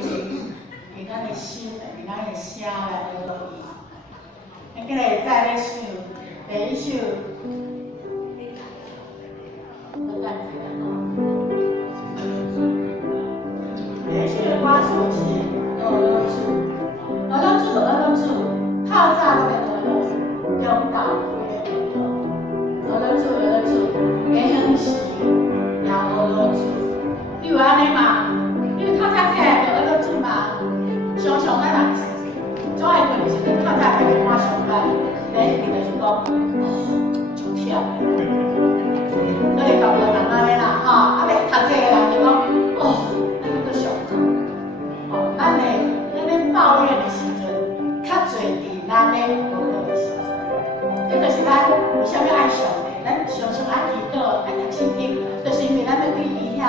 伫咱的心，伫咱的声来落去。咱今日会再咧唱第一首，第一首歌曲是《俄罗斯》，俄罗斯，俄罗斯，透早我的俄罗斯，中到俄罗斯，俄罗斯，下乡时也俄罗斯。你有安尼嘛？你有透早起来就俄罗斯嘛？常常咱人做爱困的时阵，透早起来看上班，第一就是讲，就忝。所以大部分人安尼啦，吼，啊，要读册的人就讲，咱要搁上课，咱咧抱怨的时阵，较侪伫咱咧娱乐的时阵，这就是咱为什么爱上的，咱常常爱祈祷、爱读圣经，就是因为咱要对伊遐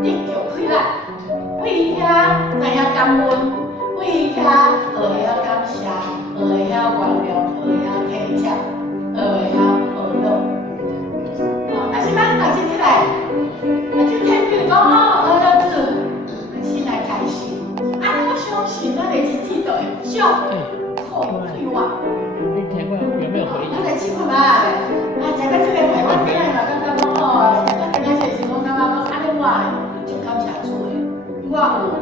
得着快乐，为伊遐知影感恩，为伊遐学会晓感谢，学会晓原谅，学会晓体贴，学会晓娱乐。但是咱读起来，就天比如讲俄罗斯，先来开始。我相信咱的日子就会少苦对哇。你听过有没有回忆？咱来试看卖，食到这个台湾仔嘛，感觉讲咱今仔日是讲感觉讲安尼我就感谢主的，我有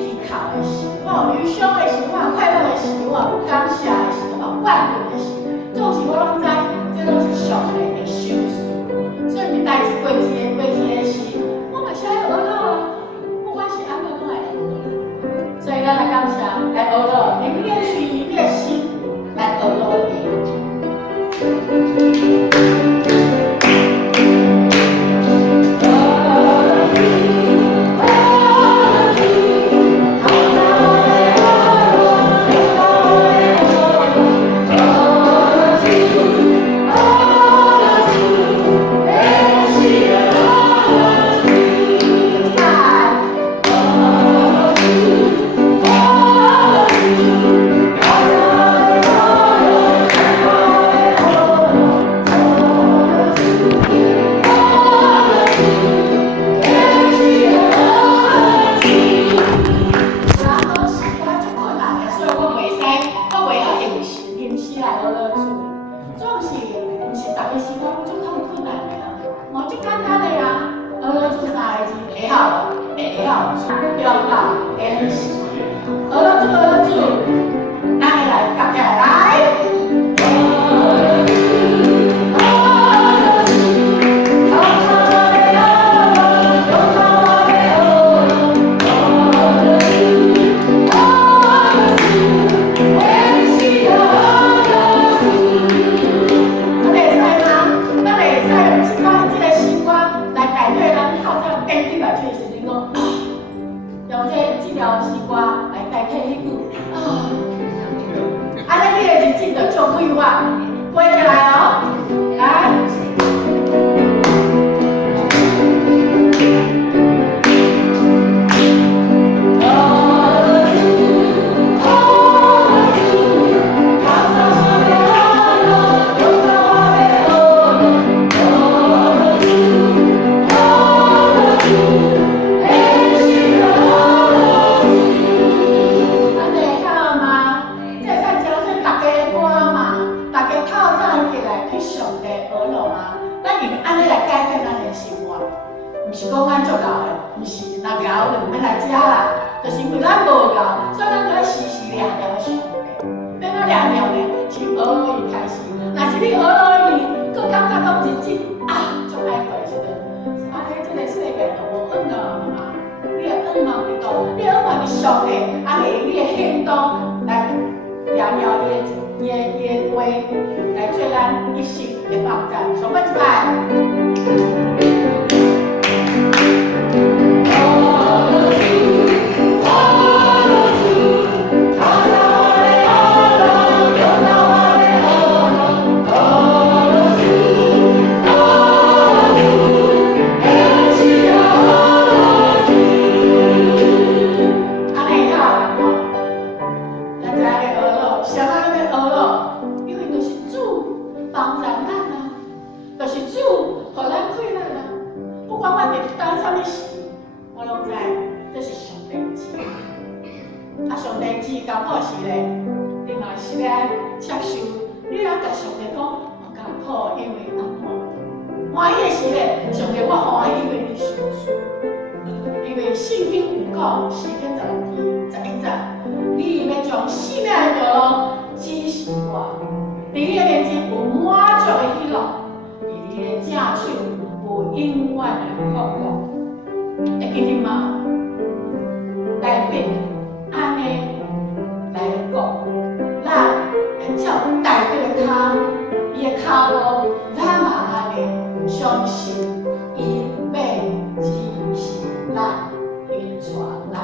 依靠的时，我有忧伤的时，我有快乐的时，我有感谢的时，我有万能的时，总是我拢知，这拢是上帝的赏赐。所以你代志过一个时，我嘛是爱学咯，不管是安怎拢爱学。所以咱来感谢，来学咯，用你的嘴、你的心来学咯帮助咱啊，就是主，互咱快乐。志艰苦时咧，你嘛是咧接受，你要甲上帝讲，我艰苦，因为阿婆欢喜时咧，上帝我欢喜，因为你受苦，因为圣经有讲，诗篇11章，你要将生命的道路指示我，伫你的面前有满足的喜乐，伫你的正手有永远的福乐，会记得吗？大笔安尼来讲，咱会照大笔的脚，伊的脚步，咱嘛安尼相信伊要指示咱，引带咱。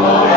Oh